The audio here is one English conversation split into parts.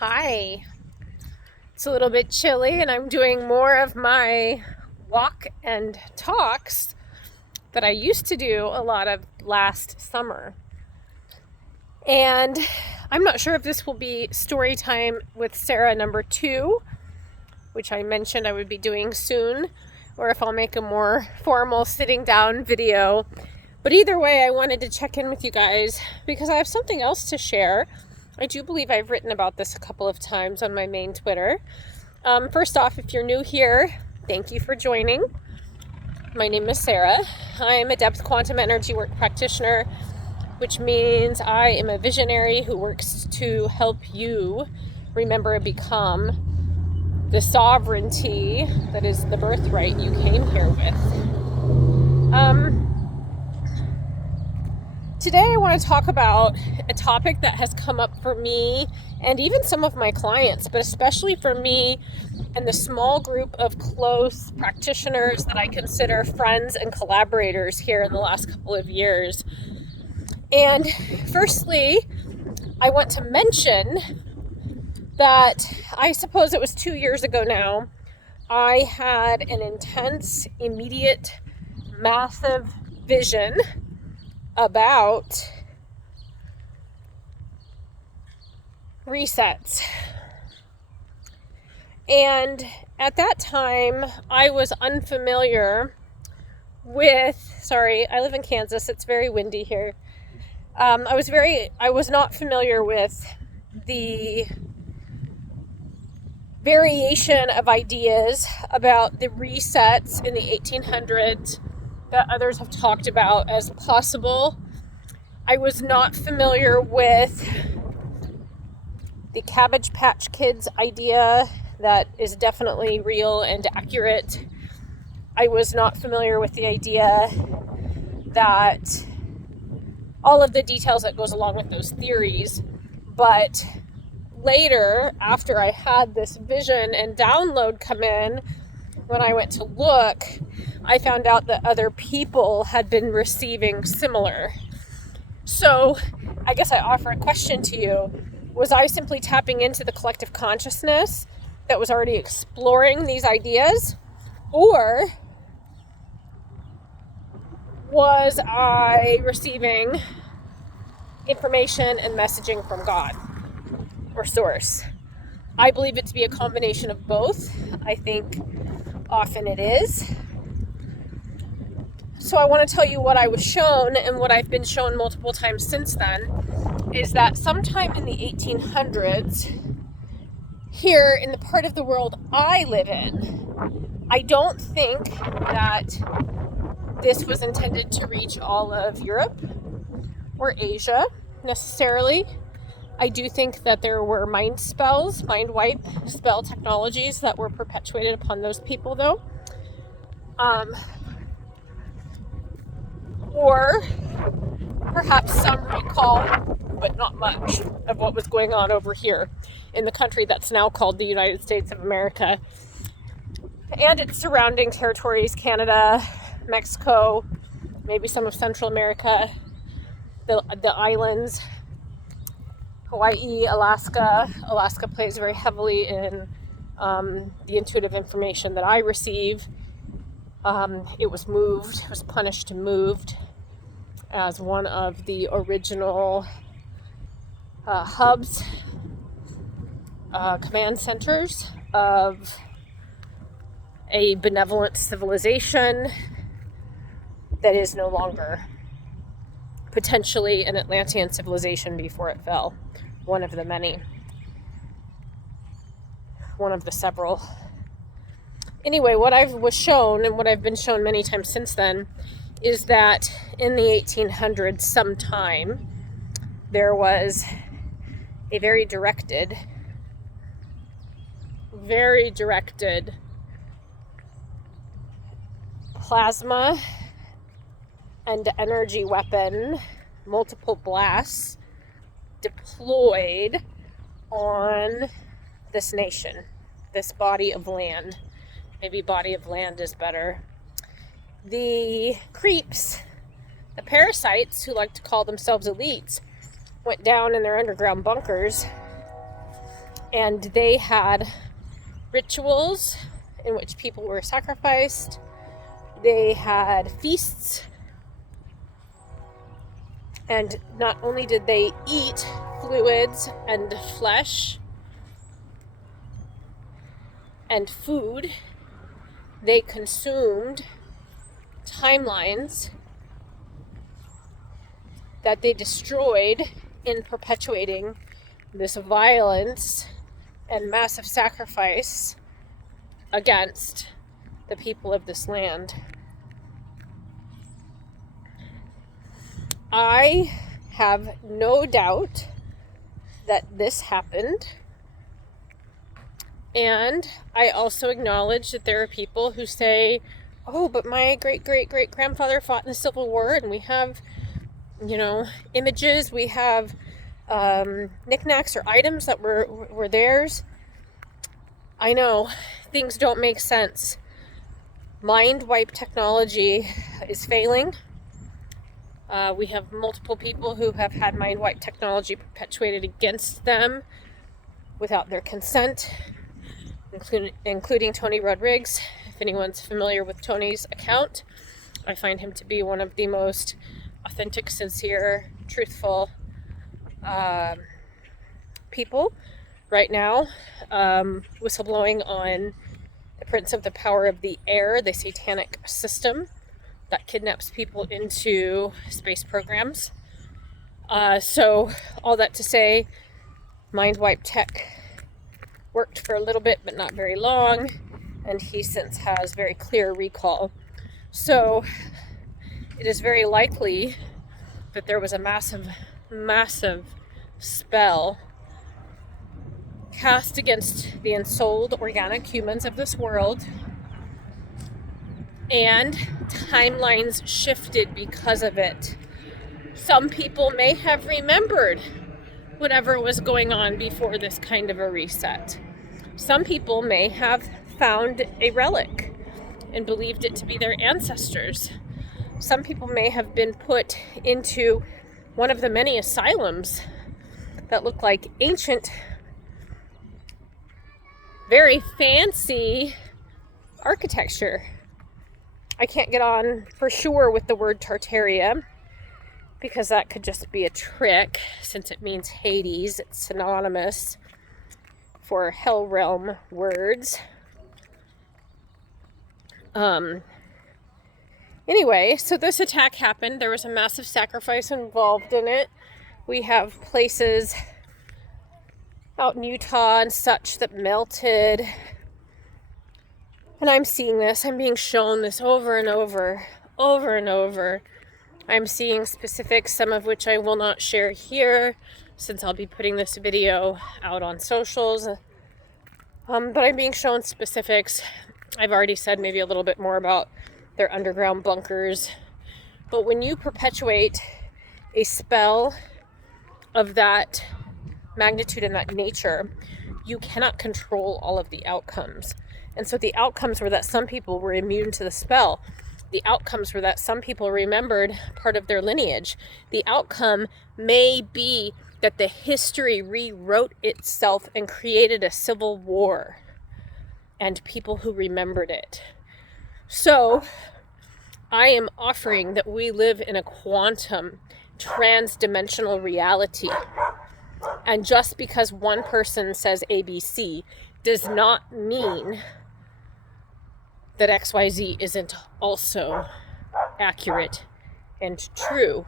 Hi. It's a little bit chilly, and I'm doing more of my walk and talks that I used to do a lot of last summer. And I'm not sure if this will be story time with Sarah number 2, which I mentioned I would be doing soon, or if I'll make a more formal sitting down video. But either way, I wanted to check in with you guys because I have something else to share. I do believe I've written about this a couple of times on my main Twitter. First off, if you're new here, thank you for joining. My name is Sarah. I am a depth quantum energy work practitioner, which means I am a visionary who works to help you remember and become the sovereignty that is the birthright you came here with. Today I want to talk about a topic that has come up for me and even some of my clients, but especially for me and the small group of close practitioners that I consider friends and collaborators here in the last couple of years. And firstly, I want to mention that I suppose it was 2 years ago now, I had an intense, immediate, massive vision about resets. And at that time, I was unfamiliar with, I live in Kansas, it's very windy here. I was not familiar with the variation of ideas about the resets in the 1800s that others have talked about as possible. I was not familiar with the Cabbage Patch Kids idea that is definitely real and accurate. I was not familiar with the idea that all of the details that goes along with those theories, but later, after I had this vision and download come in, when I went to look, I found out that other people had been receiving similar. So I guess I offer a question to you. Was I simply tapping into the collective consciousness that was already exploring these ideas? Or was I receiving information and messaging from God or source? I believe it to be a combination of both. I think often it is. So I want to tell you what I was shown and what I've been shown multiple times since then is that sometime in the 1800s, here in the part of the world I live in, I don't think that this was intended to reach all of Europe or Asia necessarily. I do think that there were mind wipe spell technologies that were perpetuated upon those people though. Or perhaps some recall, but not much, of what was going on over here in the country that's now called the United States of America and its surrounding territories, Canada, Mexico, maybe some of Central America, the islands, Hawaii, Alaska. Alaska plays very heavily in the intuitive information that I receive. It was punished and moved as one of the original hubs, command centers of a benevolent civilization that is no longer, potentially an Atlantean civilization before it fell. One of the many. One of the several. Anyway, what I was shown and what I've been shown many times since then is that in the 1800s sometime there was a very directed plasma and energy weapon, multiple blasts deployed on this nation, this body of land. Maybe body of land is better. The creeps, the parasites who like to call themselves elites, went down in their underground bunkers And they had rituals in which people were sacrificed. They had feasts. And not only did they eat fluids and flesh and food, they consumed timelines that they destroyed in perpetuating this violence and massive sacrifice against the people of this land. I have no doubt that this happened. And I also acknowledge that there are people who say, oh, but my great-great-great-grandfather fought in the Civil War, and we have, images, we have knickknacks or items that were theirs. I know, things don't make sense. Mind wipe technology is failing. We have multiple people who have had mind wipe technology perpetuated against them without their consent, including Tony Rodriguez. If anyone's familiar with Tony's account, I find him to be one of the most authentic, sincere, truthful people right now, whistleblowing on the Prince of the Power of the Air, the satanic system that kidnaps people into space programs. So all that to say, mind wipe tech worked for a little bit, but not very long, and he since has very clear recall. So it is very likely that there was a massive spell cast against the ensouled organic humans of this world, and timelines shifted because of it. Some people may have remembered whatever was going on before this kind of a reset. Some people may have found a relic and believed it to be their ancestors. Some people may have been put into one of the many asylums that look like ancient, very fancy architecture. I can't get on for sure with the word Tartaria, because that could just be a trick, since it means Hades. It's synonymous for hell realm words. Anyway, so this attack happened. There was a massive sacrifice involved in it. We have places out in Utah and such that melted. And I'm seeing this. I'm being shown this over and over and over. I'm seeing specifics, some of which I will not share here, since I'll be putting this video out on socials. But I'm being shown specifics. I've already said maybe a little bit more about their underground bunkers. But when you perpetuate a spell of that magnitude and that nature, you cannot control all of the outcomes. And so the outcomes were that some people were immune to the spell. The outcomes were that some people remembered part of their lineage. The outcome may be that the history rewrote itself and created a civil war, and people who remembered it. So I am offering that we live in a quantum, trans-dimensional reality. And just because one person says ABC does not mean that XYZ isn't also accurate and true.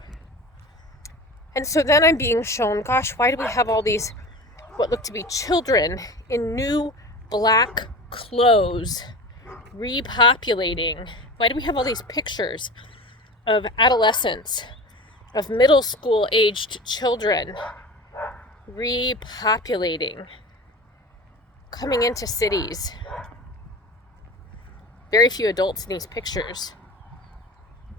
And so then I'm being shown, gosh, why do we have all these what look to be children in new black clothes repopulating? Why do we have all these pictures of adolescents, of middle school aged children repopulating, coming into cities? Very few adults in these pictures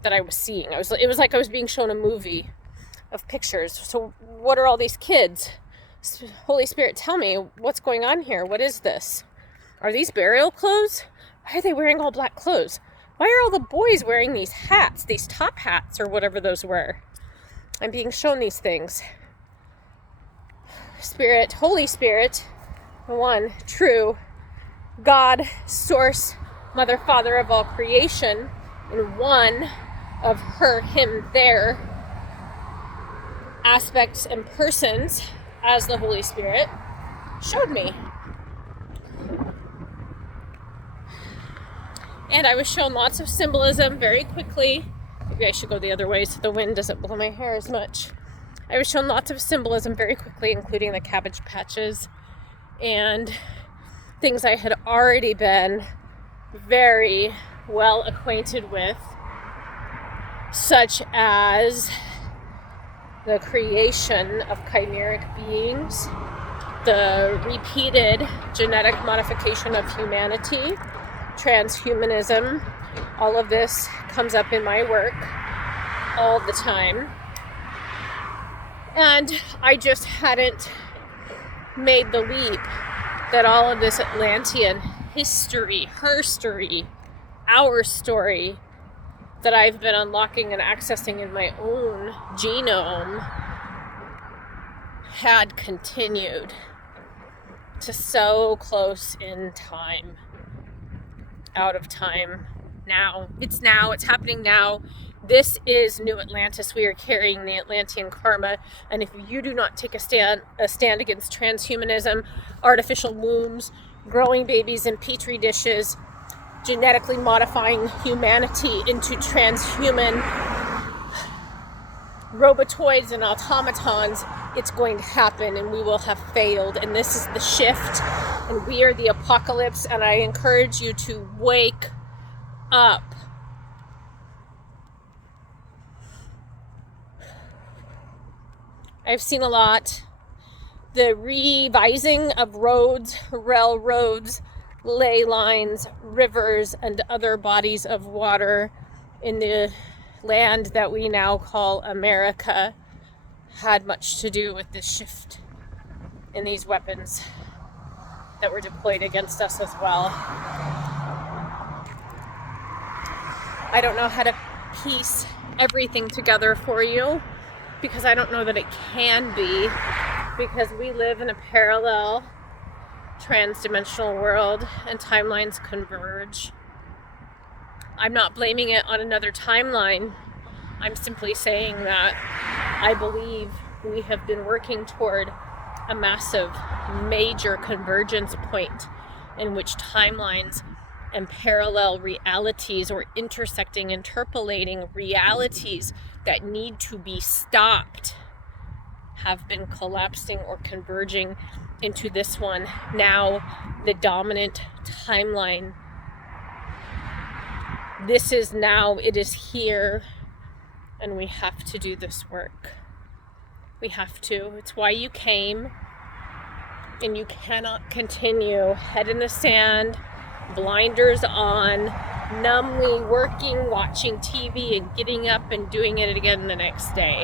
that I was seeing. It was like I was being shown a movie of pictures. So what are all these kids? Holy Spirit, tell me what's going on here. What is this? Are these burial clothes? Why are they wearing all black clothes? Why are all the boys wearing these hats, these top hats, or whatever those were? I'm being shown these things. Spirit, Holy Spirit, the one true God, source, mother, father of all creation, in one of her, him, their aspects and persons as the Holy Spirit showed me. And I was shown lots of symbolism very quickly. Maybe I should go the other way so the wind doesn't blow my hair as much. I was shown lots of symbolism very quickly, including the cabbage patches and things I had already been very well acquainted with, such as the creation of chimeric beings, the repeated genetic modification of humanity, transhumanism. All of this comes up in my work all the time. And I just hadn't made the leap that all of this Atlantean history, her story, our story, that I've been unlocking and accessing in my own genome had continued to so close in time, out of time, now. It's happening now. This is New Atlantis. We are carrying the Atlantean karma, and if you do not take a stand against transhumanism, artificial wombs, growing babies in petri dishes, genetically modifying humanity into transhuman robotoids and automatons, it's going to happen, and we will have failed. And this is the shift, and we are the apocalypse, and I encourage you to wake up. I've seen a lot. The revising of roads, railroads, ley lines, rivers, and other bodies of water in the land that we now call America had much to do with this shift in these weapons that were deployed against us as well. I don't know how to piece everything together for you, because I don't know that it can be, because we live in a parallel trans-dimensional world and timelines converge. I'm not blaming it on another timeline. I'm simply saying that I believe we have been working toward a massive, major convergence point in which timelines and parallel realities, or intersecting, interpolating realities that need to be stopped, have been collapsing or converging into this one, now the dominant timeline. This is now, it is here, and we have to do this work. We have to. It's why you came, and you cannot continue head in the sand, blinders on, numbly working, watching TV, and getting up and doing it again the next day.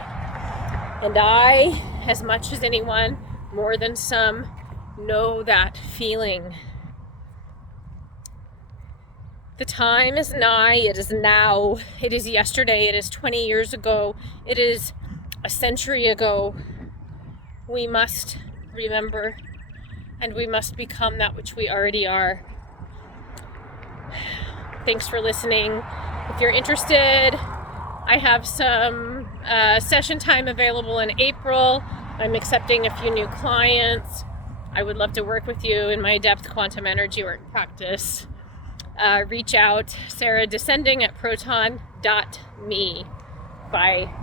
And I, as much as anyone, more than some, know that feeling. The time is nigh, it is now, it is yesterday, it is 20 years ago, it is a century ago. We must remember, and we must become that which we already are. Thanks for listening. If you're interested, I have some session time available in April. I'm accepting a few new clients. I would love to work with you in my depth quantum energy work practice. Reach out, Sarah Descending at proton.me. Bye.